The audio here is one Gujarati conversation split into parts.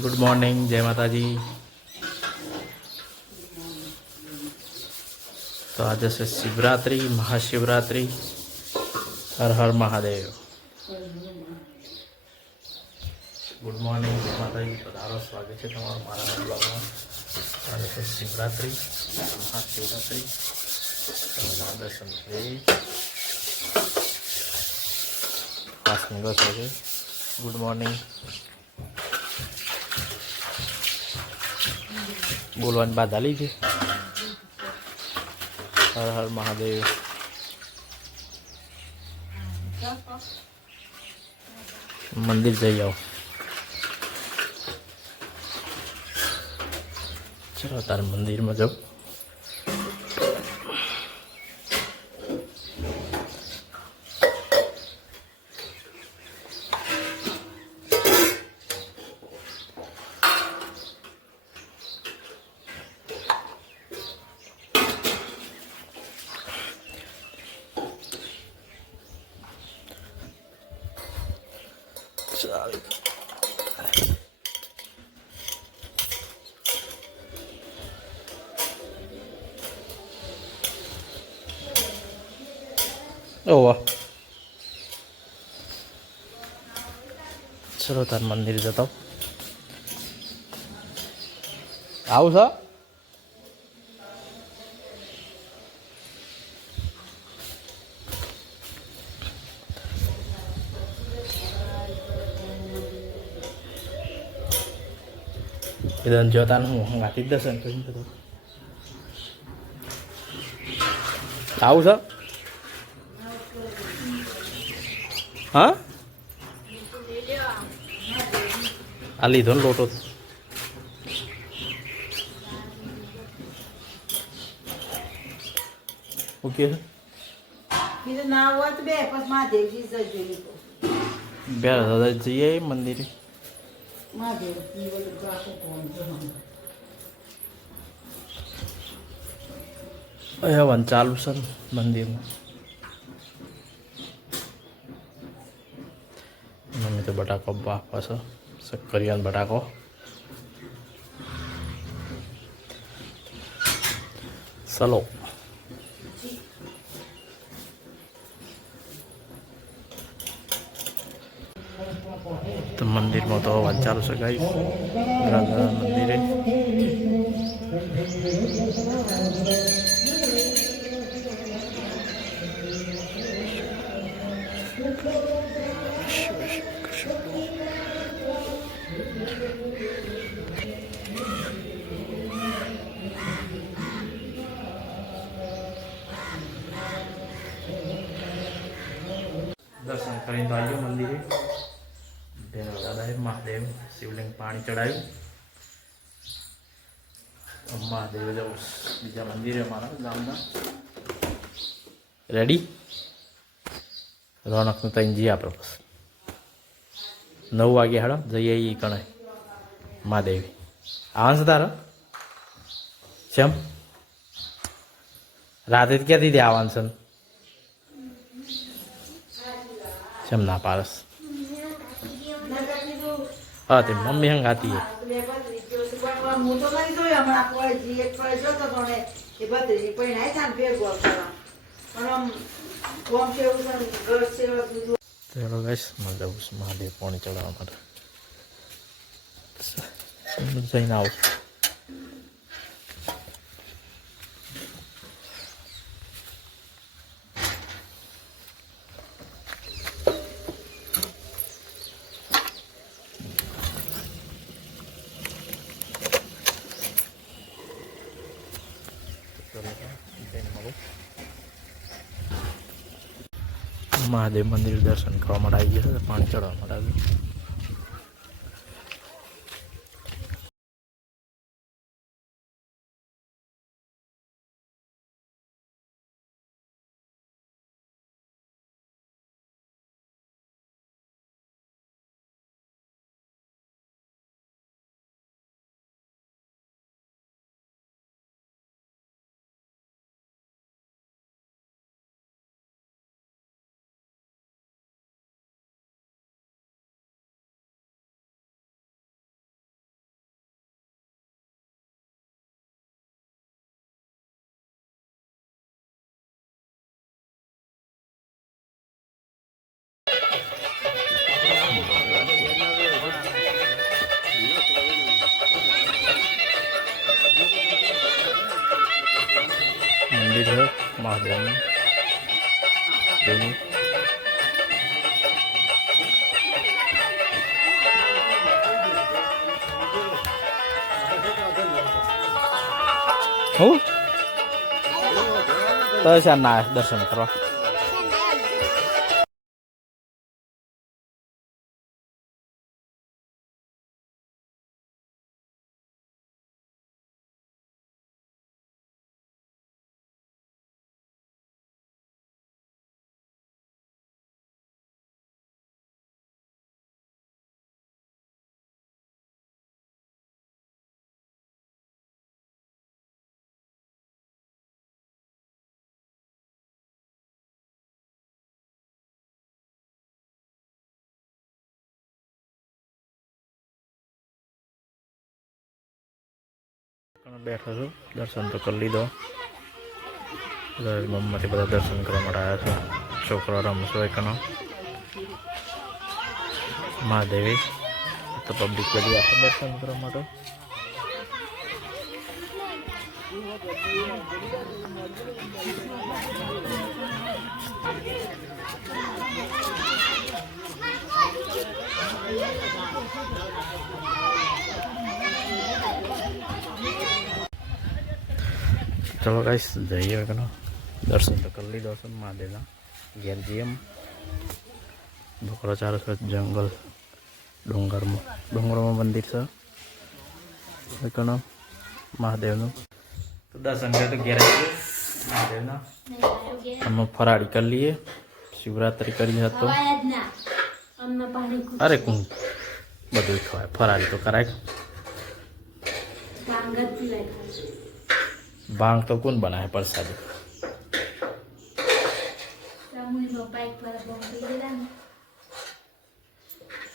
ગુડ મોર્નિંગ જય માતાજી તો આજે છે શિવરાત્રિ મહાશિવરાત્રિ હર હર મહાદેવ ગુડ મોર્નિંગ જય માતાજી પધારો સ્વાગત છે તમારું મારા બ્લોગમાં. આજે છે શિવરાત્રિ મહાશિવરાત્રિ દર્શન પાંચ પાસની બસ ગુડ મોર્નિંગ બોલવાની બાદ આલી છે હર હર મહાદેવ. મંદિર જઈ આવો. ચલો તારે મંદિરમાં જાઓ ઓવા ચલો તાર મંદિર જતો આવું છે બધાને જોતા હું હંગાથી જ દર્શન કરીને જતો આવું છે હા આ લીધો ને લોટો ઓકે બે દાદા જઈએ મંદિરે મહાદેવ જીવન આખું કોણ જવાનું હવન ચાલુ છે મંદિરમાં મમ્મી તો બટાકો બાફા છે શક્કરિયાનો બટાકો ચલો તો મંદિરમાં તો અવાજ ચાલુ છે ગાઈ રાધા મંદિરે દર્શન કરીને તો આવ્યો મંદિરે ભેરવ દાદાએ મહાદેવ શિવલિંગ પાણી ચડાવ્યું મહાદેવ જવું બીજા મંદિરે મારા ગામના. રેડી રોનકનું તઈને જઈએ આપણે બસ. નવ વાગે હાડો, જઈએ એ કણે મહાદેવી. આવશે તારો તારે રાતે ક્યાંથી આવવાનું છે કેમ ના પારસ. હા તે મમ્મી હંગાતી હતી ચાલો ગાઈસ મારે જવું મહાદેવ પાણી ચડાવવા માટે. જઈને આવું જઈને મળું મહાદેવ મંદિર દર્શન કરવા માટે આવી ગયા પાણી ચડવા માટે આવ્યું. મહાદેવનું જૂનું હું તો ના દર્શન કરવા બેઠો છું. દર્શન તો કરી લીધો. મમ્માથી બધા દર્શન કરવા માટે આવ્યા છું. છોકરો રમશો એકનો. મહાદેવી. તો પબ્લિક બધી આપે દર્શન કરવા માટે. ચલો ગાઈસ જઈએ એકનો દર્શન તો કરી લીધો છે મહાદેવના. ઘેર જઈએ બકરો ચારો છે જંગલ, ડુંગરમાં. ડુંગરોમાં મંદિર છે. એકનો મહાદેવનું. તો દર્શન કરે તો ઘેર મહાદેવના. અમે ફરાળી કરી લઈએ. શિવરાત્રિ કરી હતો અરે કું બધું ખવાય. ફરાળી તો કરાય. ભાંગ તો કોણ બનાવે પ્રસાદી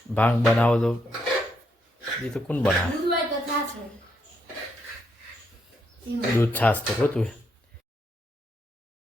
ભાંગ બનાવો તો એ તો કોણ બનાવે દૂધ છાશ તો હોતું હોય